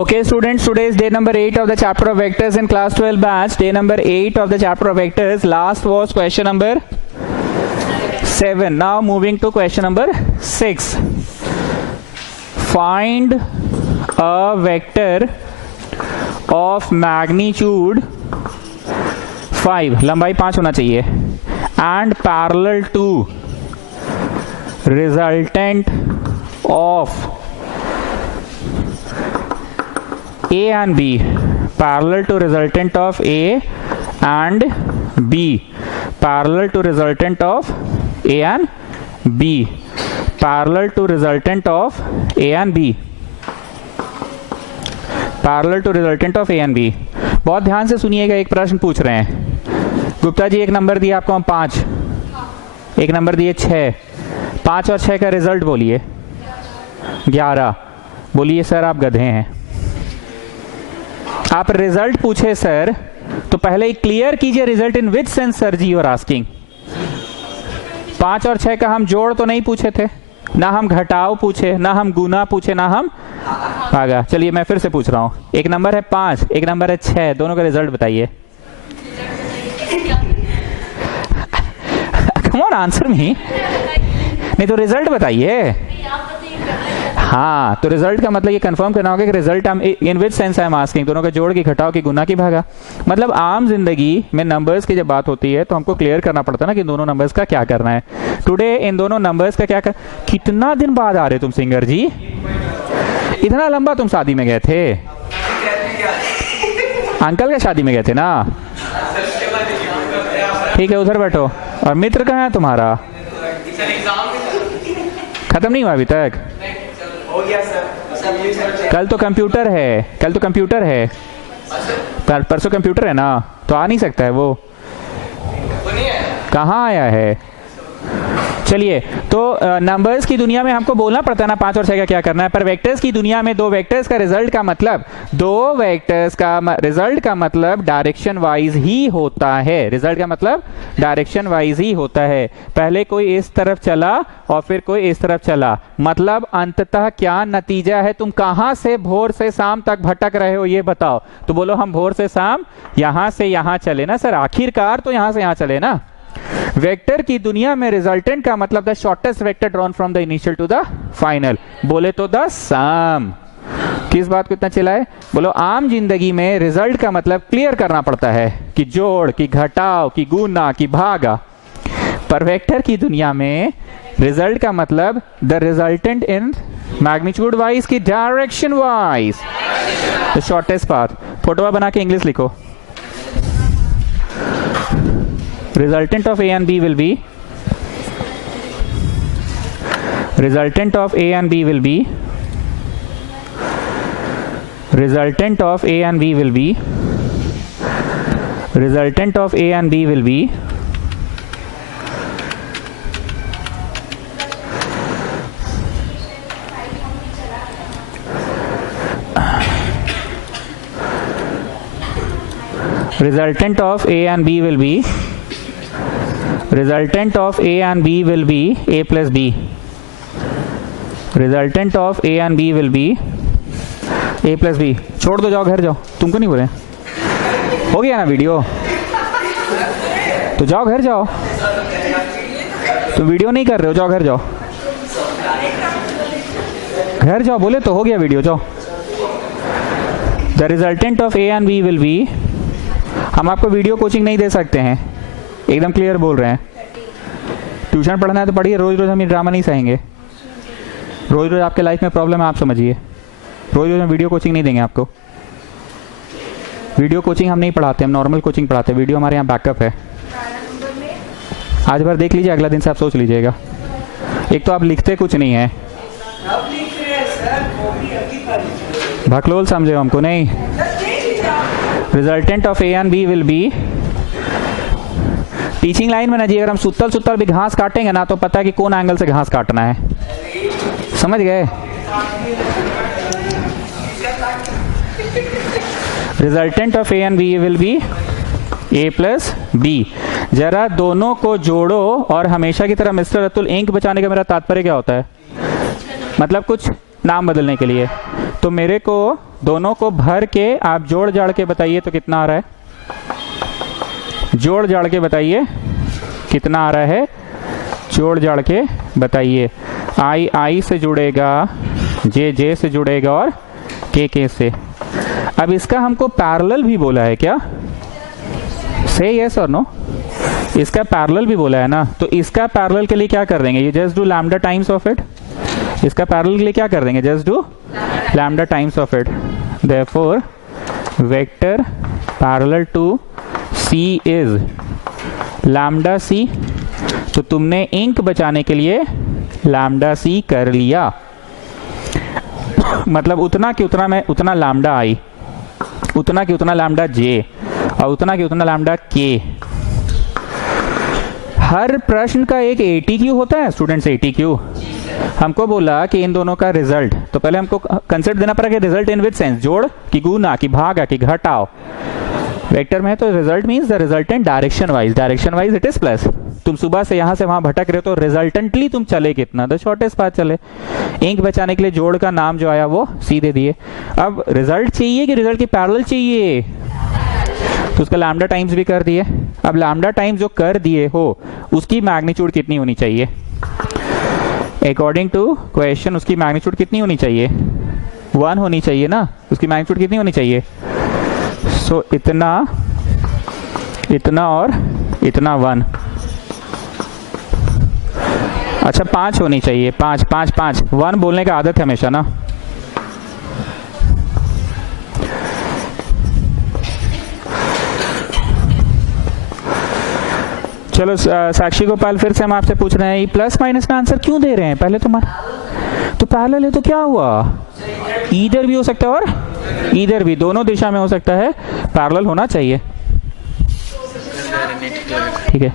Okay students, today is day number 8 of the chapter of vectors in class 12 batch. Day number 8 of the chapter of vectors. Last was question number 7. Now moving to question number 6. Find a vector of magnitude 5, लंबाई 5 होना चाहिए, and parallel to resultant of A and B, parallel to resultant of A and B, parallel to resultant of A and B, parallel to resultant of A and B, parallel to resultant of A and B. बहुत ध्यान से सुनिएगा, एक प्रश्न पूछ रहे हैं। गुप्ता जी एक नंबर दिया आपको हम 5, एक नंबर दिए 6, 5 और 6 का रिजल्ट बोलिए 11। बोलिए सर आप गधे हैं, आप रिजल्ट पूछे सर तो पहले क्लियर कीजिए result in which sense sir ji you are asking. 5 और 6 का हम जोड़ तो नहीं पूछे थे, ना हम घटाव पूछे, ना हम गुना पूछे, ना हम भागा। चलिए मैं फिर से पूछ रहा हूं, एक नंबर है 5, एक नंबर है 6, दोनों का रिजल्ट बताइए। कम ऑन आंसर मी, नहीं तो रिजल्ट बताइए। हाँ तो रिजल्ट का मतलब ये कंफर्म करना होगा कि result in which sense I am asking, दोनों के जोड़ की, घटाव की, गुना की, भागा। मतलब आम जिंदगी में नंबर्स की जब बात होती है तो हमको क्लियर करना पड़ता है ना कि दोनों नंबर्स का क्या करना है। टुडे इन दोनों नंबर्स का क्या कर। कितना दिन बाद आ रहे तुम सिंगर जी, इतना लंबा तुम शादी में गए थे, अंकल के शादी में गए थे ना। ठीक है उधर बैठो। और मित्र कहाँ है तुम्हारा? खत्म नहीं हुआ अभी तक? हो गया सर। कल तो कंप्यूटर है, कल तो कंप्यूटर है, परसों कंप्यूटर है ना, तो आ नहीं सकता है वो। कहाँ आया है? चलिए तो नंबर्स की दुनिया में हमको बोलना पड़ता है ना 5 और 6 का क्या करना है, पर वेक्टर्स की दुनिया में दो वेक्टर्स का रिजल्ट का मतलब, दो वेक्टर्स का रिजल्ट का मतलब डायरेक्शन वाइज ही होता है। रिजल्ट का मतलब डायरेक्शन वाइज ही होता है। पहले कोई इस तरफ चला और फिर कोई इस तरफ चला, मतलब अंततः क्या नतीजा है? तुम कहां से भोर से शाम तक भटक रहे हो ये बताओ। तो बोलो हम भोर से शाम यहां से यहां चले ना सर, आखिरकार तो यहां से यहां चले ना। वेक्टर की दुनिया में रिजल्टेंट का मतलब the shortest vector drawn from the initial to the final, बोले तो द सम। किस बात को इतना चिल्लाए? बोलो आम जिंदगी में रिजल्ट का मतलब क्लियर करना पड़ता है कि जोड़, की घटाव, की गुना, की भागा। पर वेक्टर की दुनिया में रिजल्ट का मतलब the resultant in magnitude wise की direction wise, the shortest path. फोटोवा बना के इंग्लिश लिखो। Resultant of A and B will be, resultant of A and B will be, resultant of A and B will be, resultant of A and B will be, resultant of A and B will be, resultant of A and B will be A plus B, resultant of A and B will be A plus B। छोड़ दो, जाओ घर जाओ, तुमको नहीं बोले, हो गया ना वीडियो, तो जाओ घर जाओ। तुम वीडियो नहीं कर रहे हो, जाओ घर जाओ, घर जाओ, बोले तो हो गया वीडियो, जाओ। The resultant of A and B will be, हम आपको वीडियो कोचिंग नहीं दे सकते हैं, एकदम क्लियर बोल रहे हैं। ट्यूशन पढ़ना है तो पढ़िए, रोज रोज हम ये ड्रामा नहीं सहेंगे। रोज रोज आपके लाइफ में प्रॉब्लम है, आप समझिए। रोज रोज हम वीडियो कोचिंग नहीं देंगे आपको। वीडियो कोचिंग हम नहीं पढ़ाते, हम नॉर्मल कोचिंग पढ़ाते हैं। वीडियो हमारे यहाँ बैकअप है। आज भर देख लीजिए, अगला दिन से आप सोच लीजिएगा। एक तो आप लिखते कुछ नहीं है, भकलोल समझे हमको नहीं। Resultant of A and B will be, teaching line में ना जी, अगर हम सुतल सुतल भी घास काटेंगे ना तो पता है कि कौन एंगल से घास काटना है, समझ गए? Resultant of A and B will be A plus B. जरा दोनों को जोड़ो और हमेशा की तरह मिस्टर अतुल इंक बचाने का मेरा तात्पर्य क्या होता है? मतलब कुछ नाम बदलने के लिए। तो मेरे को दोनों को भर के आप जोड़ जाड़ के बताइए तो कितना आ रहा है, जोड़ जाड़ के बताइए कितना आ रहा है, जोड़ जाड़ के बताइए। आई आई से जुड़ेगा, जे जे से जुड़ेगा और के से। अब इसका हमको पैरेलल भी बोला है क्या, से यस और नो, इसका पैरेलल भी बोला है ना। तो इसका पैरेलल के लिए क्या कर देंगे, ये just do lambda times of it. इसका पैरेलल के लिए क्या कर देंगे, just do lambda times of it. Therefore vector parallel to C is lambda C. तो तुमने इंक बचाने के लिए लैम्डा सी कर लिया, मतलब उतना कि उतना में उतना लैम्डा आई, उतना कि उतना लैम्डा जे और उतना कि उतना लैम्डा के। हर प्रश्न का एक ATQ होता है स्टूडेंट्स, ATQ। हमको बोला कि इन दोनों का रिजल्ट, तो पहले हमको कंसेप्ट देना पड़ा कि रिजल्ट इन विच सेंस, जोड़ कि गुना कि भागा कि घटाओ। वेक्टर में तो result means the resultant direction wise, direction wise it is plus. तुम सुबह से यहां से वहां भटक रहे हो तो रिजल्टेंटली तुम चले कितना, द शॉर्टेस्ट पाथ चले। इंक बचाने के लिए जोड़ का नाम जो आया वो सीधे दिए। अब रिजल्ट चाहिए कि रिजल्ट की पैरेलल चाहिए, तो उसका लैम्डा टाइम्स भी कर दिए। अब लैम्डा टाइम्स जो कर दिए हो उसकी मैग्नीट्यूड कितनी होनी चाहिए, अकॉर्डिंग टू क्वेश्चन उसकी मैग्नीट्यूड कितनी होनी चाहिए, 1 होनी चाहिए ना। उसकी मैग्नीट्यूड कितनी होनी चाहिए, सो इतना, इतना और इतना 1। अच्छा 5 होनी चाहिए, 5 5 5। 1 बोलने का आदत है हमेशा ना। चलो साक्षी गोपाल, फिर से हम आपसे पूछ रहे हैं ये प्लस माइनस का आंसर क्यों दे रहे हैं, पहले तो पैरेलल है तो क्या हुआ, इधर भी हो सकता है और इधर भी, दोनों दिशा में हो सकता है, पैरेलल होना चाहिए। ठीक है,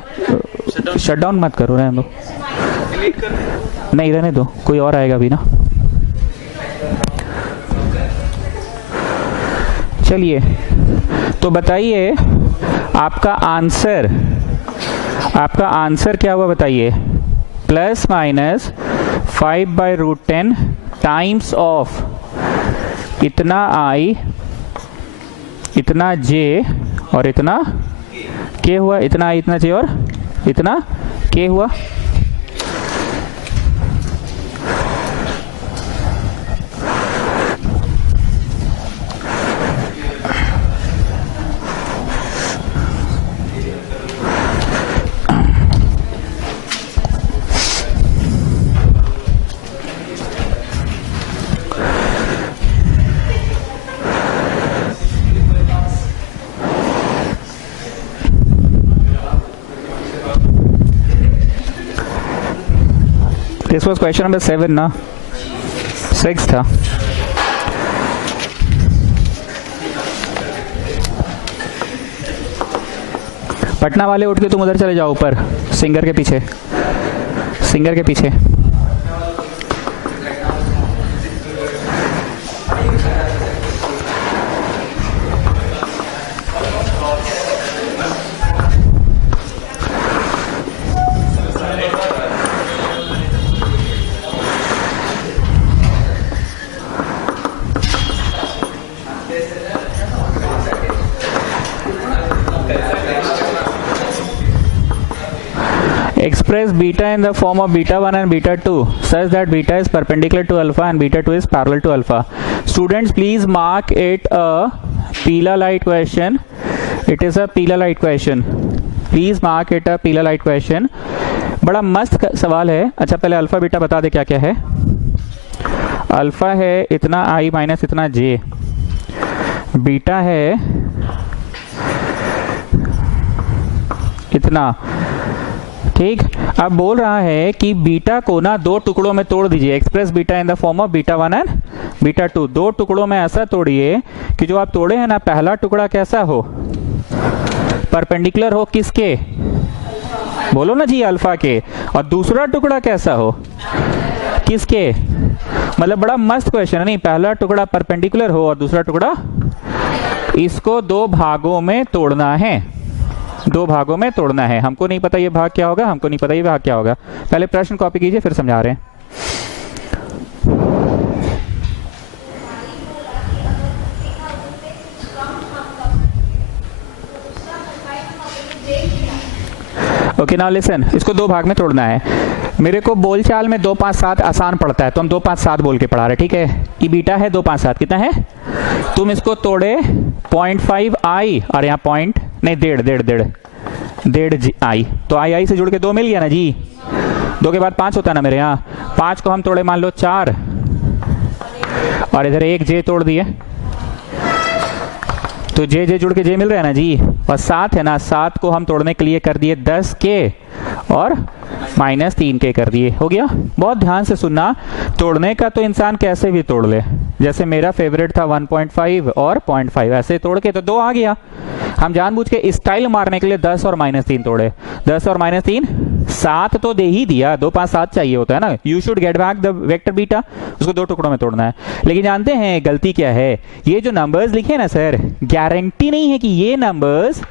शट डाउन मत करो, रहने दो, नहीं रहने दो, कोई और आएगा भी ना। चलिए तो बताइए आपका आंसर क्या हुआ बताइए, प्लस माइनस 5/√10 टाइम्स ऑफ इतना आई, इतना जे और इतना के हुआ, इतना आई इतना जे और इतना के हुआ। This was question number 7 ना, 6 था। पटना वाले उठ के तुम उधर चले जाओ ऊपर, सिंगर के पीछे, सिंगर के पीछे। Express beta in the form of beta 1 and beta 2 such that beta is perpendicular to alpha and beta 2 is parallel to alpha. Students, please mark it a Pila light question. It is a Pila light question. Please mark it a Pila light question. बड़ा मस्त सवाल है। अच्छा पहले alpha beta बता दे क्या क्या है। अल्फा है इतना आई माइनस इतना जे, बीटा है इतना, ठीक। अब बोल रहा है कि बीटा को ना दो टुकड़ों में तोड़ दीजिए, express beta in the form of beta 1 and beta 2। दो टुकड़ों में ऐसा तोड़िए कि जो आप तोड़े हैं ना, पहला टुकड़ा कैसा हो, परपेंडिकुलर हो किसके, बोलो ना जी अल्फा के, और दूसरा टुकड़ा कैसा हो किसके। मतलब बड़ा मस्त क्वेश्चन है नहीं, पहला टुकड़ा परपेंडिकुलर हो और दूसरा टुकड़ा, इसको दो भागों में तोड़ना है, दो भागों में तोड़ना है। हमको नहीं पता ये भाग क्या होगा, हमको नहीं पता ये भाग क्या होगा। पहले प्रश्न कॉपी कीजिए फिर समझा रहे हैं। ओके नाउ लिसन, इसको दो भाग में तोड़ना है। मेरे को बोलचाल में 2 5 7 आसान पड़ता है तो हम 2 5 7 बोल के पढ़ा रहे, ठीक है। ये बीटा है 2 5 7 कितना है, तुम इसको तोड़े 0.5 आई और यहाँ पॉइंट नहीं 1.5 आई, तो आई से जुड़ के 2 मिल गया ना जी। 2 के बाद 5 होता है ना मेरे यहाँ, 5 को हम तोड़े मान लो 4 और इधर एक जे तोड़ दिए तो जे जुड़ के जे मिल रहा है ना जी। और 7 है ना, 7 को हम तोड़ने के लिए कर दिए 10 के और -3 के कर दिए, हो गया। बहुत ध्यान से सुनना, तोड़ने का तो इंसान कैसे भी तोड़ ले, जैसे मेरा फेवरेट था 1.5 और 0.5, ऐसे तोड़ के तो 2 आ गया। हम जानबूझ के स्टाइल मारने के लिए 10 और -3 तोड़े, 10 और -3 7 तो दे ही दिया, 2 5 7 चाहिए होता है ना। You should get back the vector beta, उसको 2 टुकड़ों में तोड़ना है। लेकिन जानते हैं गलती क्या है, ये जो नंबर्स लिखे ना सर, गारंटी नहीं है कि ये नंबर्स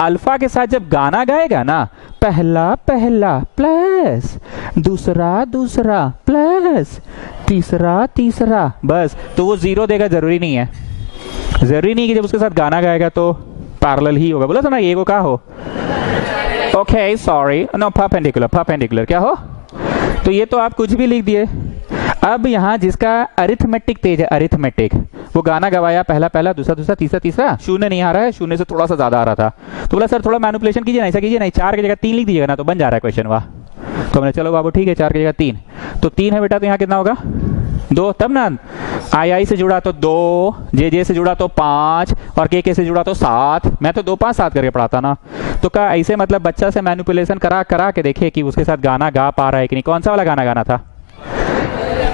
अल्फा के साथ जब गाना गाएगा ना, पहला पहला प्लस दूसरा दूसरा प्लस तीसरा तीसरा, बस तो वो 0 देगा, जरूरी नहीं है। जरूरी नहीं कि जब उसके साथ गाना गाएगा तो पैरेलल ही होगा। बोला था ना ये को क्या हो, ओके सॉरी नो परपेंडिकुलर क्या हो, तो ये तो आप कुछ भी लिख दिए। अब यहाँ जिसका अरिथमेटिक तेज है, अरिथमेटिक, वो गाना गवाया पहला पहला दूसरा दूसरा तीसरा तीसरा, शून्य नहीं आ रहा है, शून्य से थोड़ा सा ज्यादा आ रहा था, तो बोला सर थोड़ा मैनिपुलेशन कीजिए ना, ऐसा कीजिए ना 4 की जगह 3 लिख दीजिएगा ना, तो बन जा रहा है क्वेश्चन। वाह, तो मैंने चलो बाबू ठीक है 4 की जगह 3, तो 3 है बेटा, तो यहाँ कितना होगा 2, तब ना आई से जुड़ा तो 2, जे से जुड़ा तो 5 और के से जुड़ा तो 7। मैं तो 2 5 7 करके पढ़ाता ना, तो क्या ऐसे मतलब बच्चा से मैनिपुलेशन करा करा के देखे कि उसके साथ गाना गा पा रहा है कि नहीं। कौन सा वाला गाना गाना था,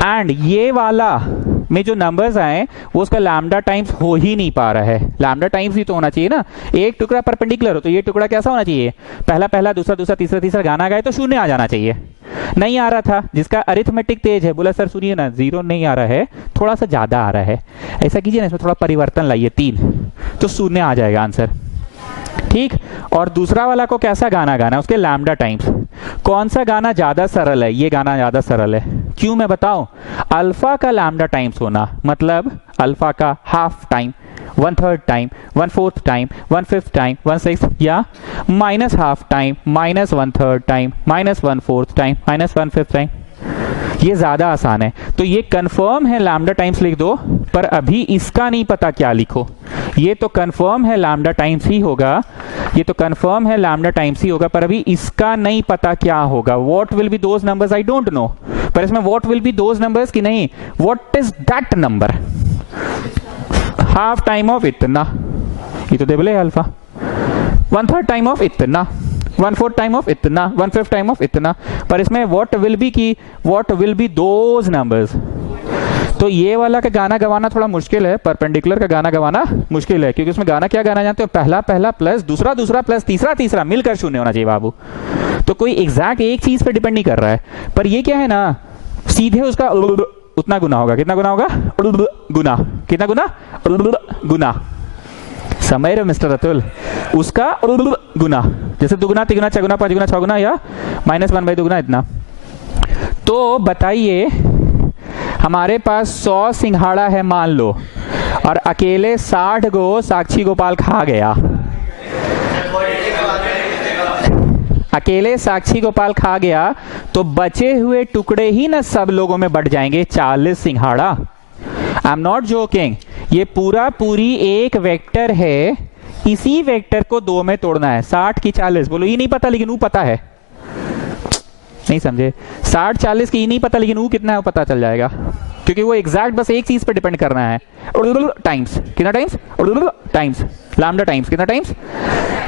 एंड ये वाला में जो नंबर्स आए वो उसका लैम्डा टाइम्स हो ही नहीं पा रहा है। लैम्डा टाइम्स ही तो होना चाहिए ना, एक टुकड़ा परपेंडिकुलर हो तो ये टुकड़ा कैसा होना चाहिए, पहला पहला दूसरा दूसरा तीसरा तीसरा, गाना गाए तो 0 आ जाना चाहिए, नहीं आ रहा था। जिसका अरिथमेटिक तेज है, बोला सर सुनिए ना 0 नहीं आ रहा है, थोड़ा सा ज्यादा आ रहा है, ऐसा कीजिए ना इसमें थोड़ा परिवर्तन लाइए 3, तो 0 आ जाएगा आंसर, ठीक। और दूसरा वाला को कैसा गाना गाना, उसके लैम्डा टाइम्स। कौन सा गाना ज्यादा सरल है, ये गाना ज्यादा सरल है, क्यों मैं बताऊं, अल्फा का लैम्डा टाइम्स होना मतलब अल्फा का half time, 1/3 time, 1/4 time, 1/5 time, 1/6 या -½ टाइम, -1/3 टाइम, -1/4 टाइम, -1/5 टाइम, ये ज्यादा आसान है। तो ये कंफर्म है लैम्डा टाइम्स लिख दो, पर अभी इसका नहीं पता क्या लिखो। ये तो कंफर्म है लैम्डा टाइम्स ही होगा, ये तो कंफर्म है लैम्डा टाइम्स ही होगा, पर अभी इसका नहीं पता क्या होगा। What will be those numbers I don't know, पर इसमें what will be those numbers की नहीं, what is that number, half time of इतना, ये तो दे बोले अल्फा, 1/3 टाइम ऑफ इतना, 1/4 टाइम ऑफ इतना, 1/5 टाइम ऑफ इतना, पर इसमें व्हाट विल बी की what will be those numbers. तो ये वाला का गाना गवाना थोड़ा मुश्किल है, परपेंडिकुलर का गाना गवाना मुश्किल है, क्योंकि उसमें गाना क्या गाना जानते हो, पहला पहला प्लस दूसरा दूसरा प्लस तीसरा तीसरा मिलकर 0 होना चाहिए बाबू। तो कोई एग्जैक्ट एक चीज पे डिपेंड नहीं कर रहा है, पर ये क्या है ना, सीधे उसका उतना गुना होगा, कितना गुना होगा, गुना, कितना गुना, गुना, समझ रहे मिस्टर अतुल, उसका गुना, जैसे दुगुना तिगुना चगुना पांचगुना छगुना या -1/2 गुना इतना। तो बताइए हमारे पास 100 सिंघाड़ा है मान लो, और अकेले 60 गो साक्षी गोपाल खा गया, अकेले साक्षी गोपाल खा गया, तो बचे हुए टुकड़े ही ना सब लोगों में बढ़ जाएंगे 40 सिंघाड़ा। आई एम नॉट जोकिंग, ये पूरा पूरी एक वेक्टर है, इसी वेक्टर को 2 में तोड़ना है, 60 की 40। बोलो ये नहीं पता लेकिन वो पता है, नहीं समझे, 60 40 की नहीं पता लेकिन वो कितना है वो पता चल जाएगा, क्योंकि वो एग्जैक्ट बस एक चीज पे डिपेंड करना है, टाइम्स, कितना टाइम्स, टाइम्स लैम्डा टाइम्स, कितना टाइम्स।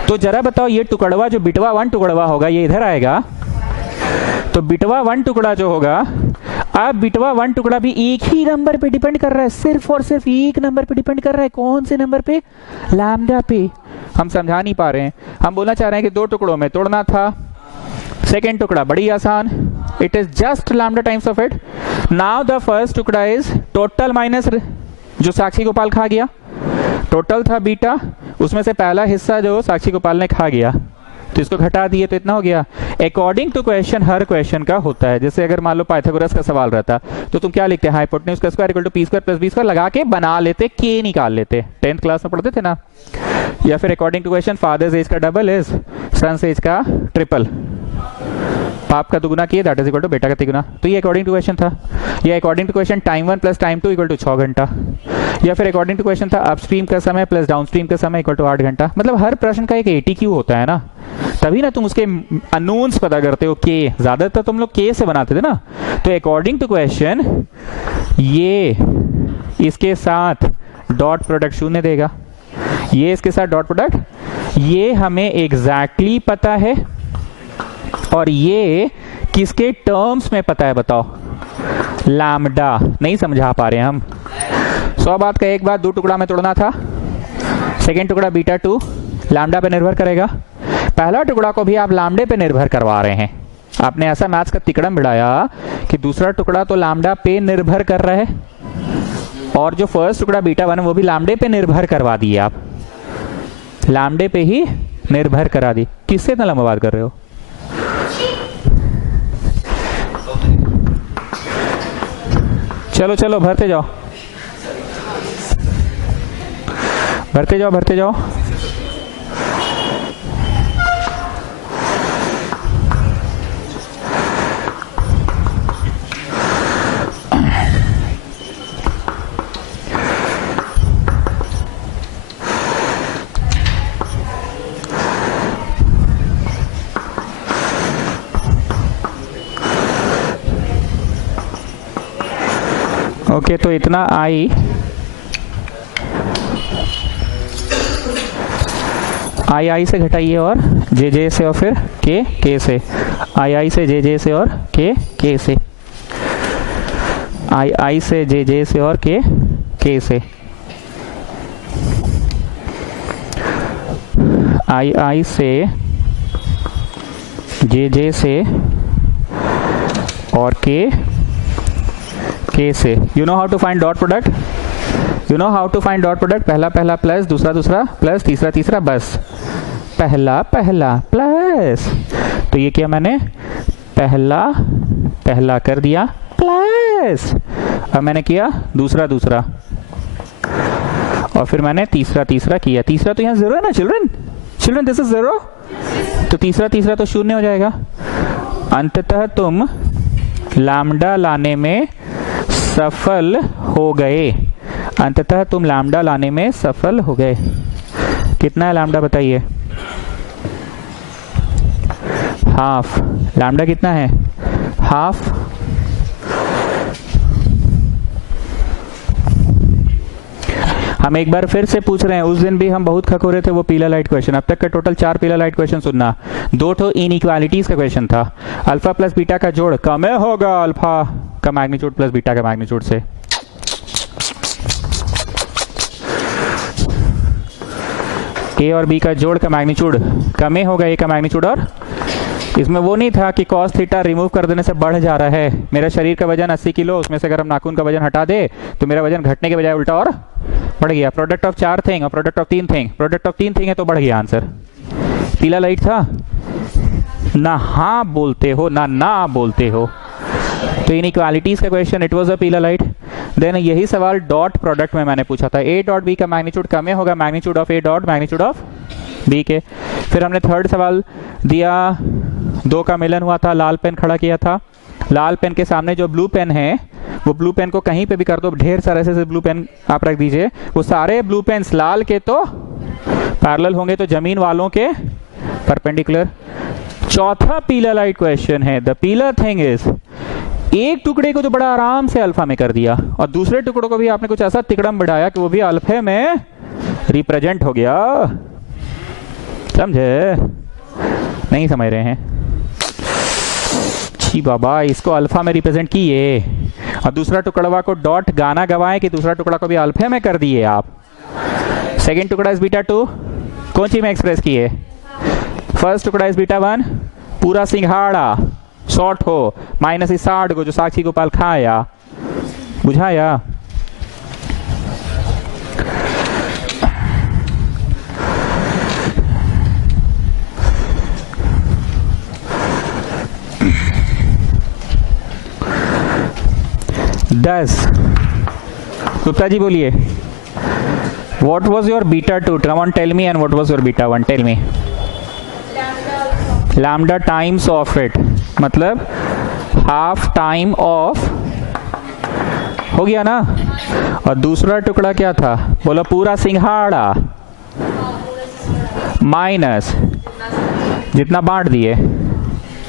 तो जरा बताओ ये टुकड़वा जो बिटवा 1 टुकड़वा होगा ये इधर आएगा, तो बिटवा 1 टुकड़ा जो होगा, अब बिटवा 1 टुकड़ा भी एक ही नंबर पे डिपेंड कर रहा है, सिर्फ और सिर्फ एक नंबर पे डिपेंड कर रहा है, कौन से नंबर पे, लैम्डा पे। हम समझा नहीं पा रहे हैं, हम बोलना चाह रहे हैं कि 2 टुकड़ों में तोड़ना था, सेकेंड टुकड़ा बड़ी आसान, it is just lambda times of it. Now the first टुकड़ा इज टोटल माइनस जो साक्षी गोपाल खा गया, टोटल था बीटा, उसमें से पहला हिस्सा जो साक्षी गोपाल ने खा गया, तो इसको घटा दिए तो इतना हो गया। अकॉर्डिंग टू क्वेश्चन, हर क्वेश्चन का होता है, जैसे अगर मान लो पाइथागोरस का सवाल रहता तो तुम क्या लिखते, हाइपोटेन्यूज का square equal to p² + b² लगा के बना लेते, के निकाल लेते, 10th क्लास में पढ़ते थे ना। या फिर according to question father's age का डबल इज सन्स एज का ट्रिपल, पाप का दुगुना किए दैट इज इक्वल टू बेटा का तिगुना। तो ये अकॉर्डिंग टू क्वेश्चन था, या according to question time 1 plus time 2 equal to 6 घंटा, या फिर अकॉर्डिंग टू क्वेश्चन था अपस्ट्रीम का समय प्लस डाउनस्ट्रीम का समय इक्वल टू 8 घंटा। मतलब हर प्रश्न का एक ATQ होता है ना, तभी ना तुम उसके अननोन्स पता करते हो। के ज्यादातर तुम लोग के से बनाते थे ना। तो अकॉर्डिंग टू क्वेश्चन ये इसके साथ डॉट प्रोडक्ट 0 देगा, ये इसके साथ डॉट प्रोडक्ट, ये हमें एग्जैक्टली पता है, और ये किसके टर्म्स में पता है बताओ? लैम्डा। नहीं समझा पा रहे हैं हम। 100 बात का एक बात 2 टुकड़ा में तोड़ना था। सेकेंड टुकड़ा बीटा 2 लैम्डा पे निर्भर करेगा। पहला टुकड़ा को भी आप लैम्डे पे निर्भर करवा रहे हैं। आपने ऐसा मैथ्स का तिकड़म बिड़ाया कि दूसरा टुकड़ा तो लैम्डा पे निर्भर कर रहा है, और जो फर्स्ट टुकड़ा बीटा 1 है वो भी लैम्डे पे निर्भर करवा दिए। आप लैम्डे पे ही निर्भर करा दी। किससे इतना लंबा बात कर रहे हो? चलो चलो भरते जाओ, भरते जाओ, भरते जाओ। ओके, तो इतना आई आई से घटाइए, और जे से, और फिर के से। आई से जे से, और के से। आई से जे से, और के से। आई से जे से, और के से। You know how to find dot product? You know how to find dot product? पहला पहला प्लस दूसरा दूसरा प्लस तीसरा तीसरा, बस पहला पहला प्लस। तो ये क्या मैंने पहला पहला कर दिया प्लस, अब मैंने किया दूसरा दूसरा, और फिर मैंने तीसरा तीसरा किया। तीसरा तो यहाँ 0 है ना चिल्ड्रन? Children this is 0। तो तीसरा तीसरा तो 0 हो जाएगा। अंततः तुम लैम्डा लाने में सफल हो गए। अंततः तुम लैम्डा लाने में सफल हो गए। कितना है लैम्डा बताइए? हाफ। लैम्डा कितना है? हाफ। हम एक बार फिर से पूछ रहे हैं, उस दिन भी हम बहुत खकोरे थे वो पीला लाइट क्वेश्चन। अब तक का टोटल 4 पीला लाइट क्वेश्चन सुनना। 2 ठो इनइक्वालिटीज का क्वेश्चन था। अल्फा प्लस बीटा का जोड़ कम होगा अल्फा का मैग्नीट्यूड प्लस बीटा का मैग्नीट्यूड से। ए और बी का जोड़ का मैग्नीट्यूड कम होगा ए का मैग्नीट्यूड, और इसमें वो नहीं था कि cos थीटा रिमूव कर देने से बढ़ जा रहा है। मेरा शरीर का वजन 80 किलो, उसमें से अगर हम नाखून का वजन हटा दे तो मेरा वजन घटने के बजाय उल्टा और बढ़ गया। प्रोडक्ट ऑफ 4 थिंग और product of 3 thing. Product of 3 thing है तो बढ़ गया आंसर। पीला लाइट था ना? हाँ बोलते हो ना बोलते हो। तो इनइक्वालिटीज का क्वेश्चन, इट वाज अ पीला लाइट। देन यही सवाल डॉट प्रोडक्ट में मैंने पूछा था। ए डॉट बी का मैग्नीट्यूड कम होगा magnitude of A dot magnitude of B के। फिर हमने थर्ड सवाल दिया, 2 का मिलन हुआ था, लाल पेन खड़ा किया था। लाल पेन के सामने जो ब्लू पेन है, वो ब्लू पेन को कहीं पे भी कर दो, ढेर सारे ऐसे ब्लू पेन आप रख दीजिए, वो सारे ब्लू पेन्स लाल के तो पैरेलल होंगे, तो जमीन वालों के परपेंडिकुलर। चौथा पीला लाइट क्वेश्चन है, द पीला थिंग इज, एक टुकड़े को तो बड़ा आराम से अल्फा में कर दिया, और दूसरे टुकड़ों को भी आपने कुछ ऐसा तिकड़म बढ़ाया कि वो भी अल्फे में रिप्रेजेंट हो गया। समझे? नहीं समझ रहे हैं? छी बाबा, इसको अल्फा में रिप्रेजेंट किए, और दूसरा टुकड़ा को डॉट गाना गवाए कि दूसरा टुकड़ा को भी अल्फे में कर दिए आप। सेकेंड टुकड़ा इज बीटा 2, कौन सी में एक्सप्रेस किए? फर्स्ट टुकड़ा इज बीटा 1, पूरा सिंघाड़ा शॉर्ट हो माइनस इस 60 को जो साक्षी गोपाल खाया। बुझाया? दस। गुप्ता जी बोलिए, what was your beta 2? Come on, tell me, and what was your beta 1? Tell me. Lambda times of it. मतलब हाफ टाइम ऑफ, हो गया ना। और दूसरा टुकड़ा क्या था, बोलो पूरा सिंघाड़ा माइनस जितना बांट दिए,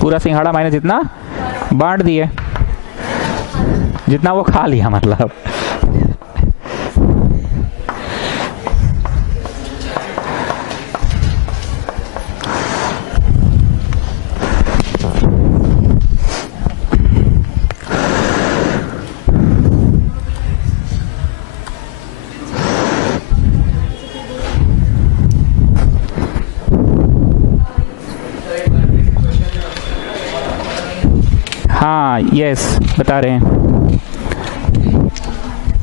पूरा सिंघाड़ा माइनस जितना बांट दिए, जितना वो खा लिया मतलब। हाँ यस, बता रहे हैं,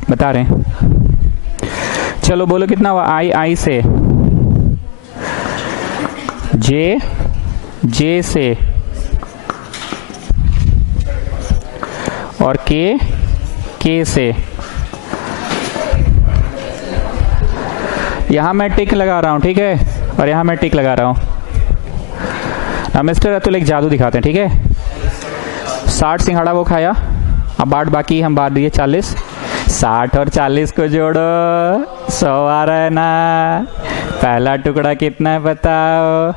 बता रहे हैं। चलो बोलो कितना हुआ, आई से, जे से, और के से। यहां मैं टिक लगा रहा हूं, ठीक है, और यहां मैं टिक लगा रहा हूं। अब मिस्टर अतुल एक जादू दिखाते हैं, ठीक है। 60 सिंघाड़ा वो खाया, अब बाकी हम बांट दिए 40। 60 और 40 को जोड़ो, 100 आ रहा है ना। पहला टुकड़ा कितना है बताओ,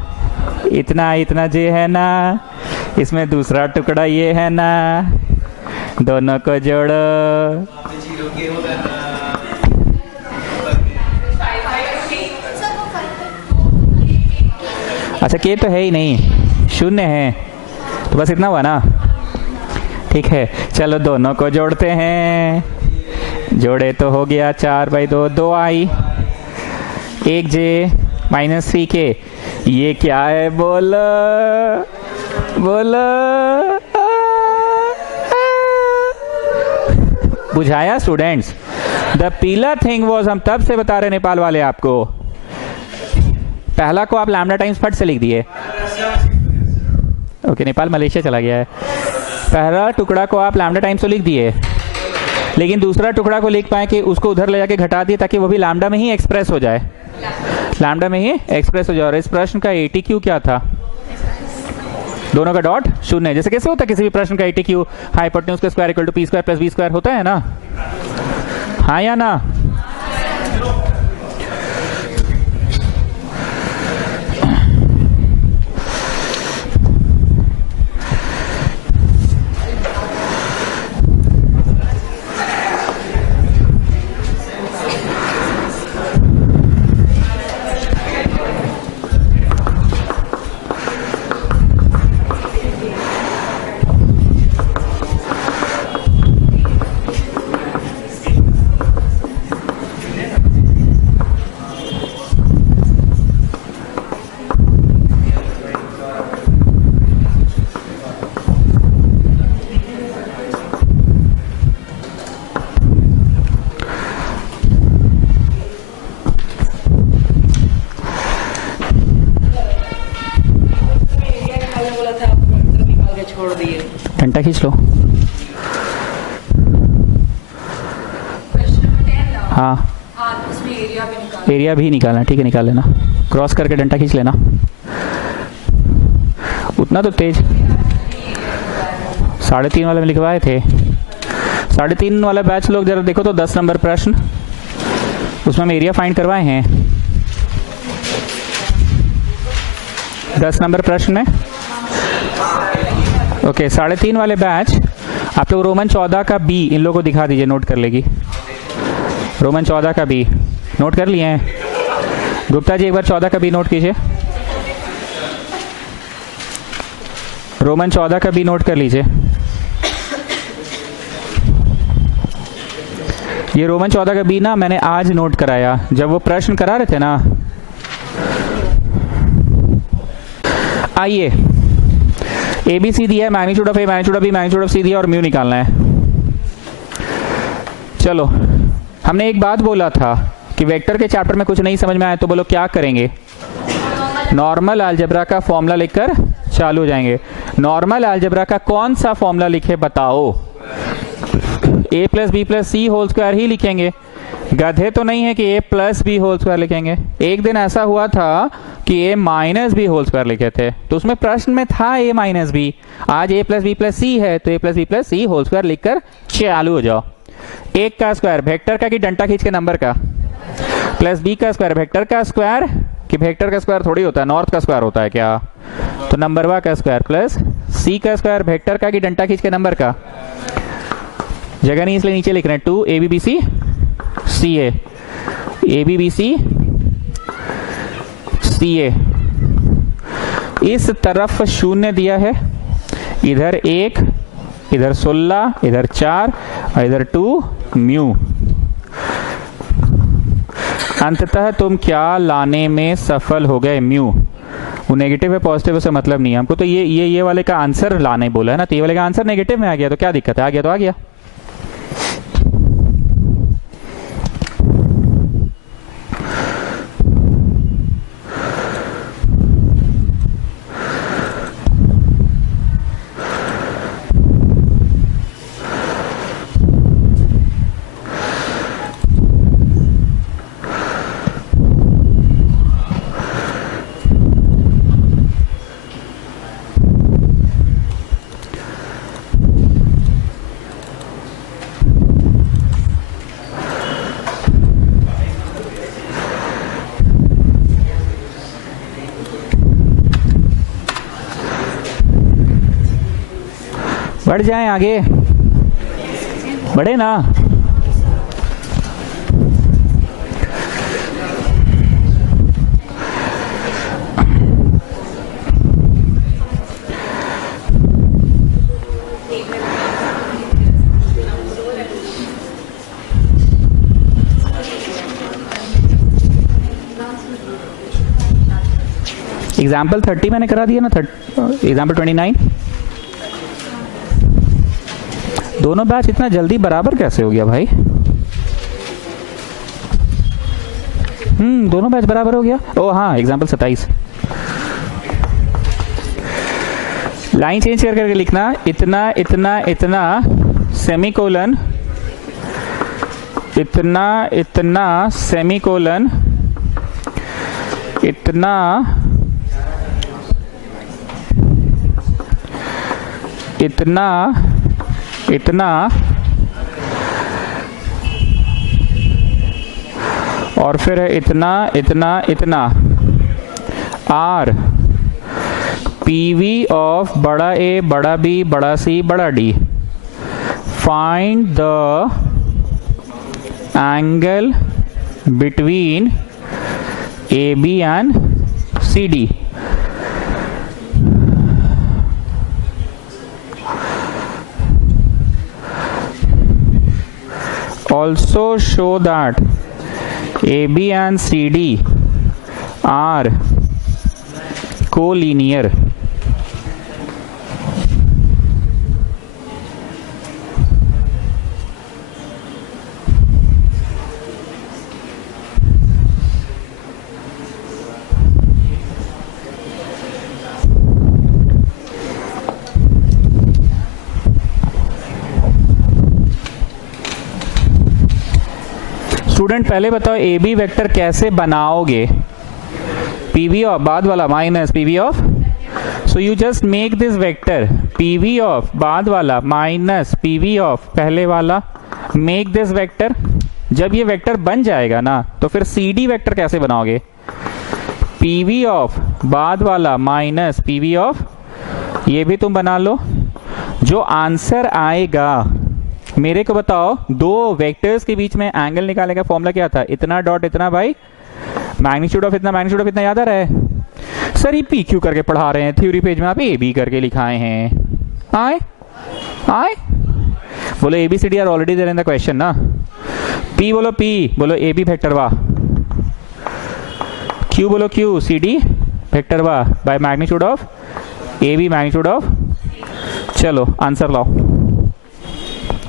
इतना जे है ना, इसमें दूसरा टुकड़ा ये है ना, दोनों को जोड़ो। अच्छा के तो है ही नहीं, 0 है, तो बस इतना हुआ ना, ठीक है। चलो दोनों को जोड़ते हैं, जोड़े तो हो गया 4/2, 2 आई, 1 जे माइनस सी के। ये क्या है बोलो, बोलो। बुझाया स्टूडेंट्स? द पीला थिंग वॉज, हम तब से बता रहे नेपाल वाले आपको, पहला को आप लैम्डा टाइम्स फट से लिख दिए। ओके, नेपाल मलेशिया चला गया है। पहला टुकड़ा को आप लैम्डा टाइम्स तो लिख दिए, लेकिन दूसरा टुकड़ा को लिख पाए कि उसको उधर ले जाके घटा दिए ताकि वो भी लैम्डा में ही एक्सप्रेस हो जाए, लैम्डा में ही एक्सप्रेस हो जाए। और इस प्रश्न का ATQ क्या था, दोनों का डॉट 0 है। जैसे कैसे होता है किसी भी प्रश्न का ATQ, हाइपोटेन्यूज का square equal to P² + V² होता है ना, हाँ या ना। घंटा खींच लो। हाँ, उसमें एरिया भी निकालना, ठीक है, निकाल लेना, क्रॉस करके डंडा खींच लेना। उतना तो तेज 3.5 वाले में लिखवाए थे। 3.5 वाला बैच लोग जरा देखो तो 10 नंबर प्रश्न, उसमें हम एरिया फाइंड करवाए हैं 10 नंबर प्रश्न में। ओके, 3.5 वाले बैच आप लोग रोमन 14 का बी इन लोगों को दिखा दीजिए, नोट कर लेगी। रोमन 14 का बी नोट कर लिए हैं? गुप्ता जी एक बार 14 का बी नोट कीजिए। रोमन 14 का बी नोट कर लीजिए। ये रोमन 14 का बी ना मैंने आज नोट कराया, जब वो प्रश्न करा रहे थे ना। आइए, ABC दिया है, magnitude of A, magnitude of B, magnitude of C दिया और म्यू निकालना है। चलो, हमने एक बात बोला था कि वेक्टर के चैप्टर में कुछ नहीं समझ में आया तो बोलो क्या करेंगे, नॉर्मल अलजेब्रा का फॉर्मूला लिखकर चालू हो जाएंगे। नॉर्मल अलजेब्रा का कौन सा फॉर्मूला लिखे बताओ? a + b + c whole square ही लिखेंगे। गधे तो नहीं है कि ए प्लस बी होल स्क्वायर लिखेंगे। एक दिन ऐसा हुआ था कि ए माइनस बी होल स्क्वायर लिखे थे, तो उसमें प्रश्न में था ए माइनस बी। आज ए प्लस बी प्लस सी है, तो ए प्लस बी प्लस सी होल स्क्वायर लिखकर चालू हो जाओ। एक का स्क्वायर वेक्टर का कि डंडा खींच के नंबर का, प्लस बी का स्क्वायर वेक्टर का स्क्वायर कि वेक्टर का स्क्वायर थोड़ी होता है, नॉर्थ का स्क्वायर होता है क्या, तो नंबर वा का स्क्वायर प्लस सी का स्क्वायर वेक्टर का कि डंडा खींच के नंबर का, जगह नहीं इसलिए नीचे लिख रहे हैं 2 A B B C C A B B C C A. इस तरफ शून्य दिया है, इधर 1, इधर 16, इधर 4 और इधर 2 म्यू। अंततः तुम क्या लाने में सफल हो गए, म्यू। वो नेगेटिव है पॉजिटिव से मतलब नहीं है हमको, तो ये वाले का आंसर लाने बोला है ना, तो ये वाले का आंसर नेगेटिव में आ गया, तो क्या दिक्कत है, आ गया तो आ गया। बढ़ जाएं आगे, बढ़े ना। एग्जाम्पल 30 मैंने करा दिया ना, एग्जाम्पल 29। दोनों बैच इतना जल्दी बराबर कैसे हो गया भाई? दोनों बैच बराबर हो गया। ओ हाँ, एग्जाम्पल 27। लाइन चेंज कर करके लिखना, इतना इतना इतना सेमीकोलन, इतना इतना सेमीकोलन, इतना इतना इतना और फिर है इतना इतना इतना आर पीवी ऑफ बड़ा ए बड़ा बी बड़ा सी बड़ा D. Find the angle between A B and C D. Also show that AB and CD are collinear. Student पहले बताओ ए बी वेक्टर कैसे बनाओगे? पीवी ऑफ बाद वाला minus PV of, so you just make this vector PV of बाद वाला minus PV of पहले वाला, मेक दिस वेक्टर। जब ये वेक्टर बन जाएगा ना, तो फिर सी डी वेक्टर कैसे बनाओगे? पीवी ऑफ बाद वाला माइनस पीवी ऑफ, ये भी तुम बना लो। जो आंसर आएगा मेरे को बताओ, दो वेक्टर्स के बीच में एंगल निकालने का फॉर्मूला क्या था? इतना डॉट इतना बाई मैग्नीट्यूड ऑफ इतना, मैग्नीट्यूड ऑफ इतना याद आ रहा है? सर ये पी क्यू करके पढ़ा रहे हैं, थ्योरी पेज में आप ए बी करके लिखाए हैं। आए आए बोलो A B C D are already there in the question ना। पी बोलो पी, बोलो ए बी वेक्टर वाह, क्यू बोलो क्यू सी डी वेक्टर वाह by magnitude of A B magnitude of. चलो आंसर लाओ।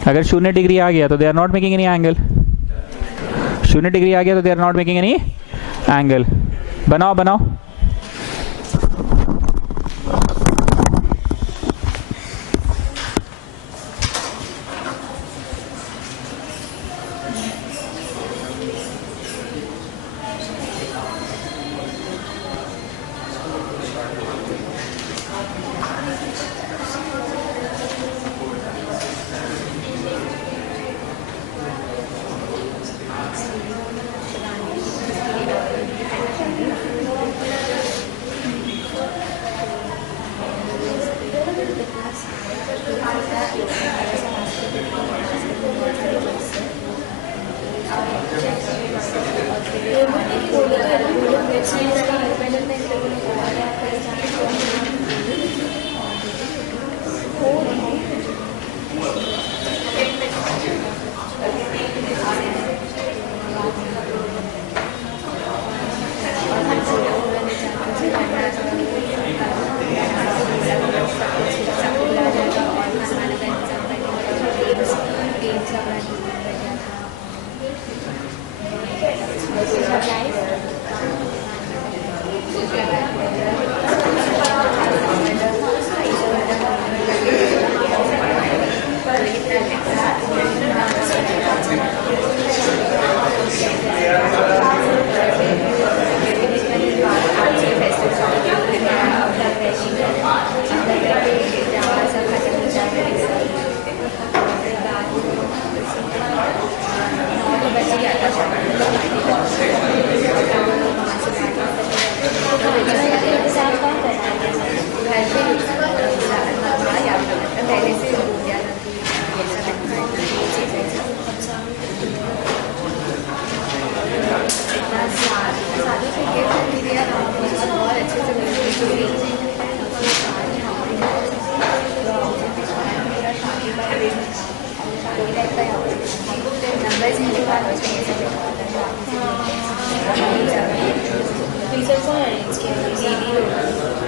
अगर 0 डिग्री आ गया तो they are not making any angle. 0 degree आ गया तो they are not making any angle. बनाओ बनाओ।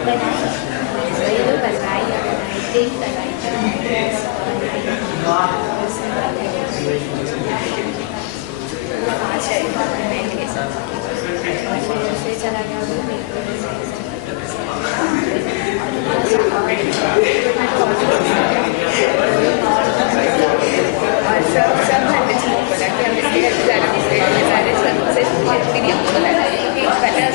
ये लोग करवाई या बनाई देख करवाई से चला गया और सब घर में ठीक बोला कि हम इसके ज़्यादा सबसे मेरी हमको लगा कि पता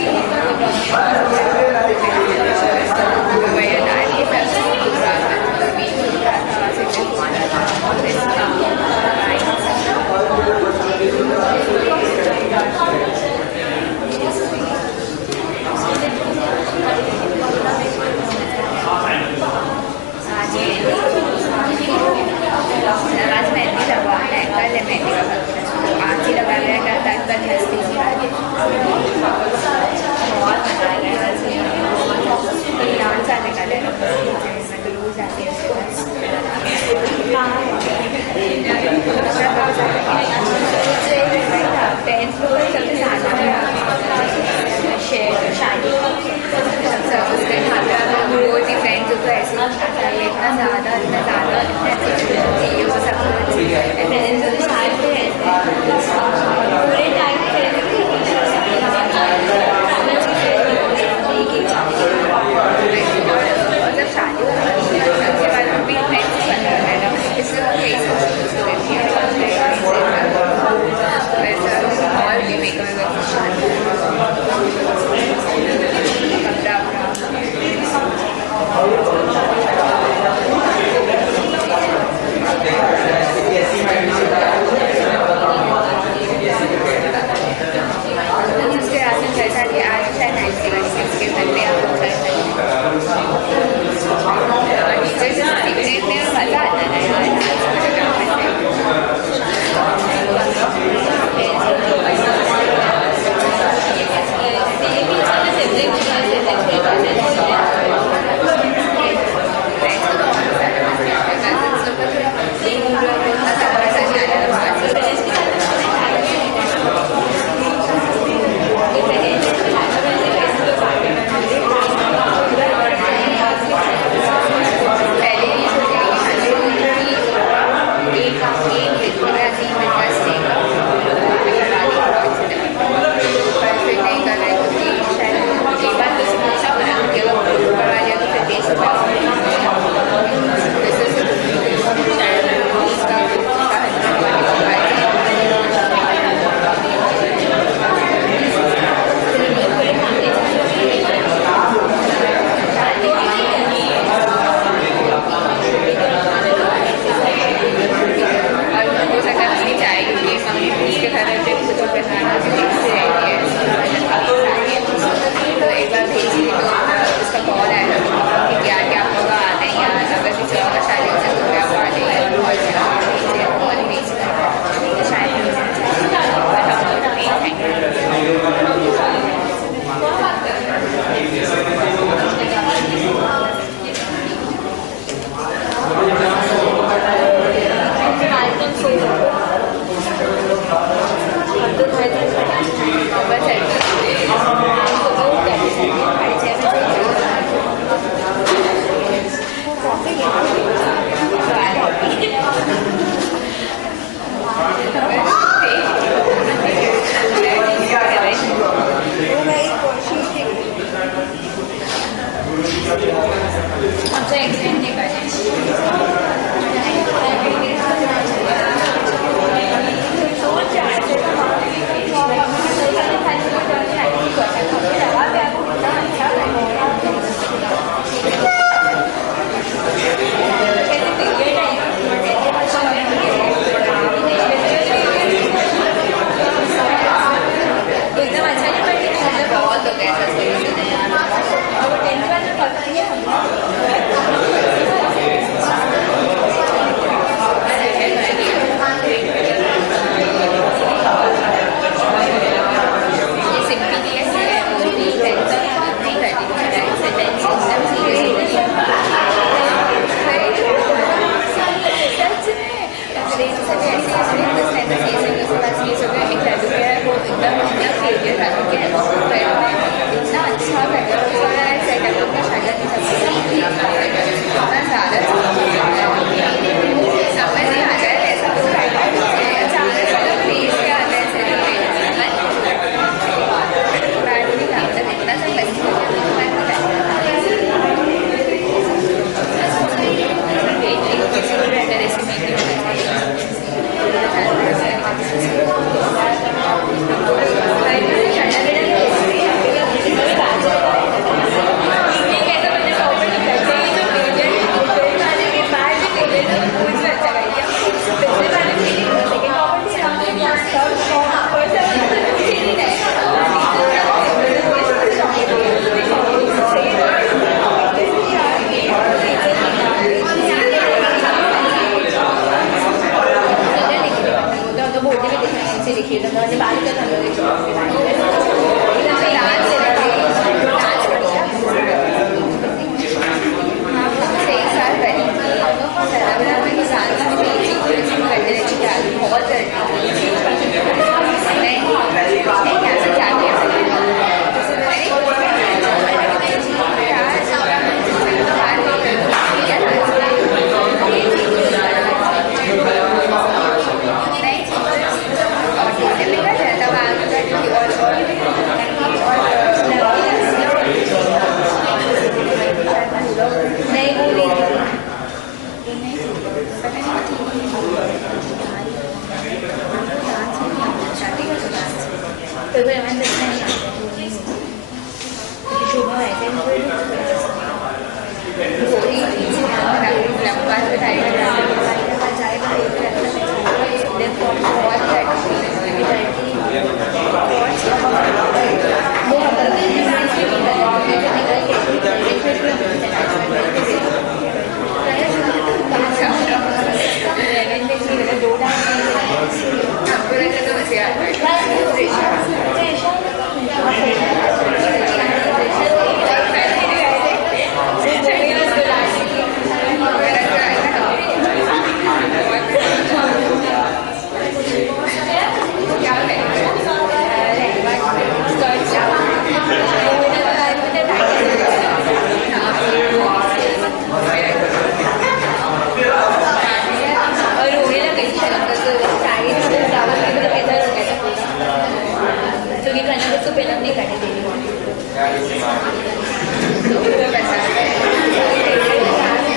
आज मेहंदी लगवाना है, कल है मेहंदी का फंक्शन, आज ही लगा रहा है, कल हस्ती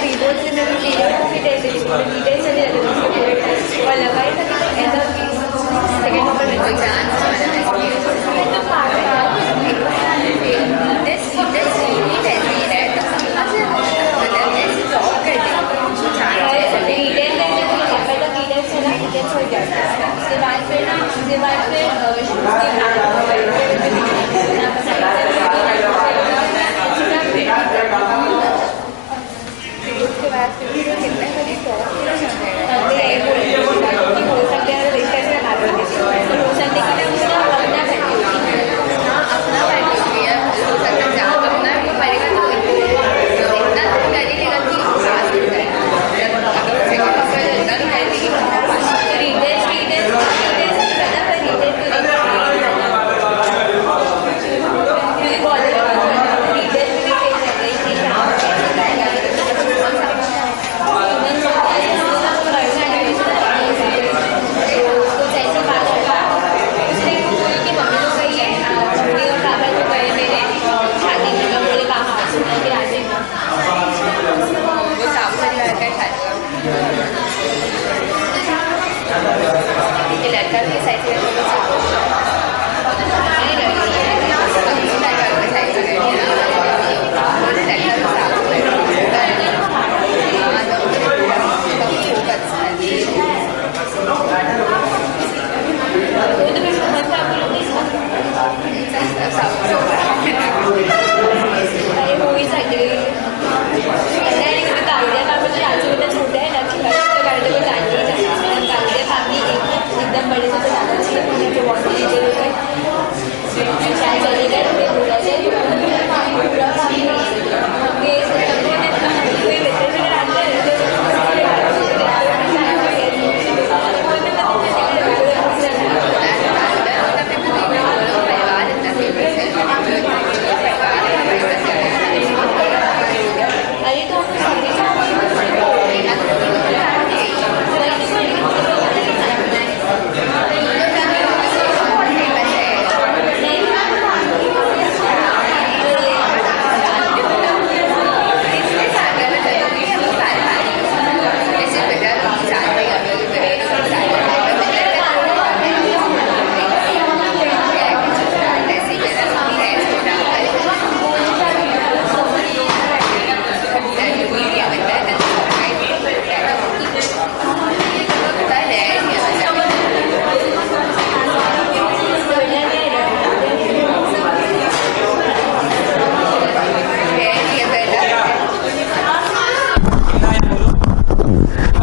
कीबोर्ड से मैं डिटेल से और लगाई था ऐसा सेकंड नंबर में कोई chance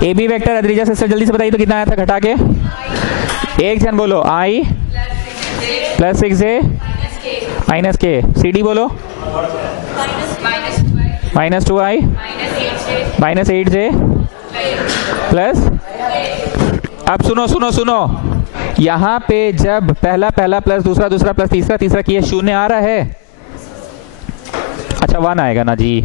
A B vector Adrija sister जल्दी से बताइए तो कितना आया था घटा के? एक जन बोलो आई प्लस 6 माइनस के। सी डी बोलो minus 2i minus 8j plus. अब सुनो सुनो सुनो, यहाँ पे जब पहला पहला प्लस दूसरा दूसरा प्लस तीसरा तीसरा किए शून्य आ रहा है। अच्छा 1 आएगा ना जी,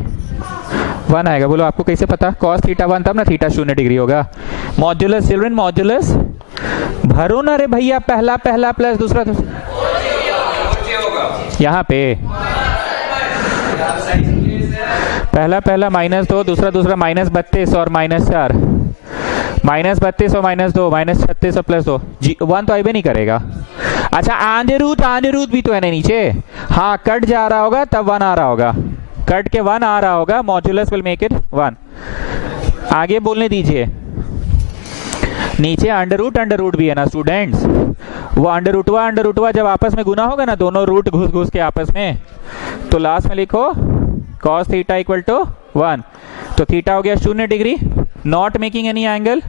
1 आएगा। बोलो आपको कैसे पता? cos थीटा 1 तब ना थीटा 0 डिग्री होगा। मॉड्यूलस चिल्ड्रन, मॉड्यूलस भरो ना रे भैया, पहला पहला प्लस दूसरा यहाँ पे पहला पहला -2 दूसरा दूसरा -32 और -4 -32 और -2 -36 और +2 जी 1 तो आइबे नहीं करेगा। अच्छा आंधे रूट भी तो है ना नीचे। हाँ कट जा रहा होगा तब 1 आ रहा होगा, कट के 1 आ रहा होगा। Modulus will make it 1। आगे बोलने दीजिए। नीचे अंडर रूट भी है ना स्टूडेंट्स। वो अंडर रूटवा जब आपस में गुना होगा ना, दोनों रूट घुस के आपस में, तो लास्ट में लिखो cos थीटा इक्वल टू 1। तो थीटा हो गया 0 degree, not making any angle.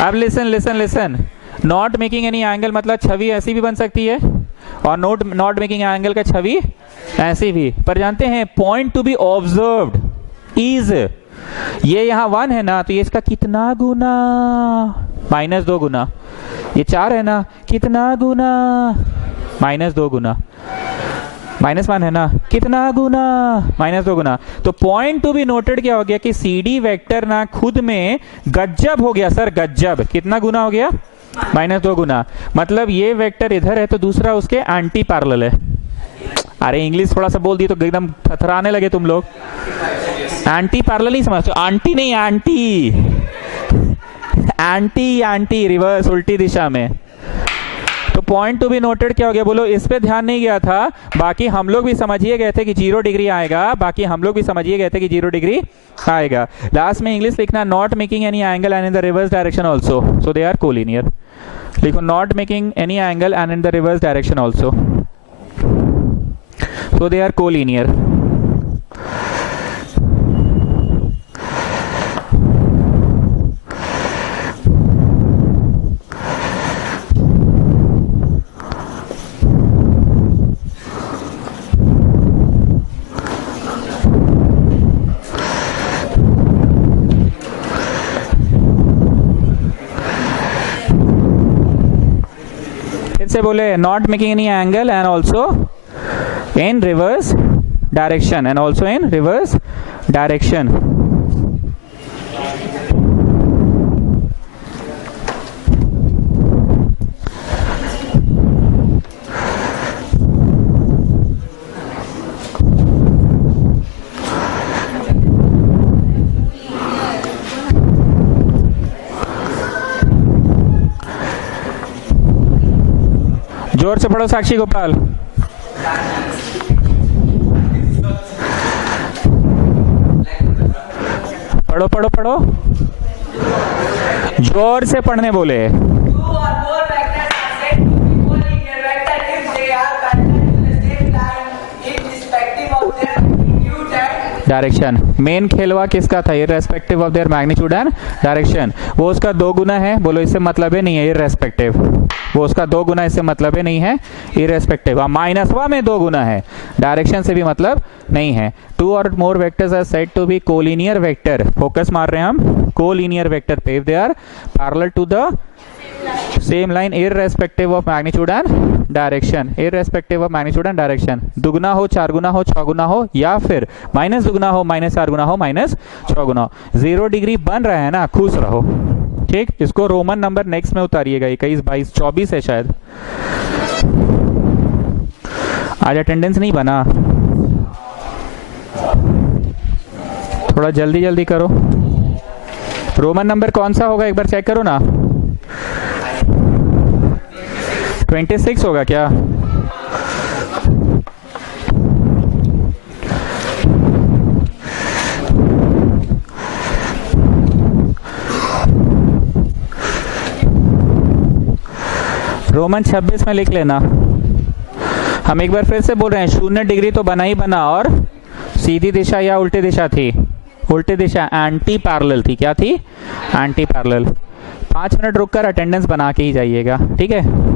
अब listen, not making any angle मतलब छवि ऐसी भी बन सकती है और नॉट मेकिंग एंगल का छवि ऐसी भी। पर जानते हैं point to be observed is, ये यहाँ 1 है ना, तो ये इसका कितना गुना? -2 गुना। ये 4 है ना, कितना गुना? -2 गुना। -1 है ना, कितना गुना? -2 गुना। तो पॉइंट टू बी नोटेड क्या हो गया कि सी डी वेक्टर ना खुद में गज्जब हो गया सर, गज्जब। कितना गुना हो गया? -2 गुना। मतलब ये वेक्टर इधर है तो दूसरा उसके एंटी पैरेलल है। अरे इंग्लिश थोड़ा सा बोल दी तो एकदम थथराने लगे तुम लोग। एंटी पैरेलल नहीं समझते? आंटी नहीं, एंटी एंटी एंटी रिवर्स, उल्टी दिशा में। तो पॉइंट टू बी नोटेड क्या हो गया बोलो? इस पे ध्यान नहीं गया था, बाकी हम लोग भी समझिए गए थे कि 0 डिग्री आएगा, बाकी हम लोग भी समझिए गए थे कि 0 डिग्री आएगा। लास्ट में इंग्लिश लिखना, not making any angle and in the reverse direction also, so they are collinear. लिखो not making any angle and in the reverse direction also, so they are collinear. से बोले not making any angle and also in reverse direction, and also in reverse direction. जोर से पढ़ो साक्षी गोपाल। पढ़ो पढ़ो पढ़ो, जोर से पढ़ने बोले। डायरेक्शन मेन खेलवा किसका था? Irrespective of their magnitude and direction. वो उसका 2 गुना है, बोलो इससे मतलब ही नहीं है इररेस्पेक्टिव। वो उसका 2 गुना, इससे मतलब ही नहीं है इररेस्पेक्टिव। माइनसवा में 2 गुना है, डायरेक्शन से भी मतलब नहीं है। 2 और more vectors are said to be collinear vector. Focus मार रहे हैं हम, कोलिनियर वेक्टर पे if they are parallel to the same line irrespective of magnitude and direction, irrespective of magnitude and direction। दुगुना हो, 4 गुना हो, 6 गुना हो, या फिर माइनस दुगुना हो, माइनस 4 गुना हो, माइनस 6 गुना हो। 0 डिग्री बन रहा है ना, खुश रहो। ठीक, इसको रोमन नंबर नेक्स्ट में उतारिएगा। 21, 22, 24 है शायद। आज अटेंडेंस नहीं बना, थोड़ा जल्दी जल्दी करो। रोमन नंबर कौन सा होगा एक बार चेक करो ना। 26 होगा क्या? रोमन 26 में लिख लेना। हम एक बार फिर से बोल रहे हैं, 0 डिग्री तो बना ही बना, और सीधी दिशा या उल्टी दिशा थी? उल्टी दिशा, एंटी पैरेलल थी। क्या थी? Anti parallel. 5 मिनट रुककर अटेंडेंस बना के ही जाइएगा, ठीक है।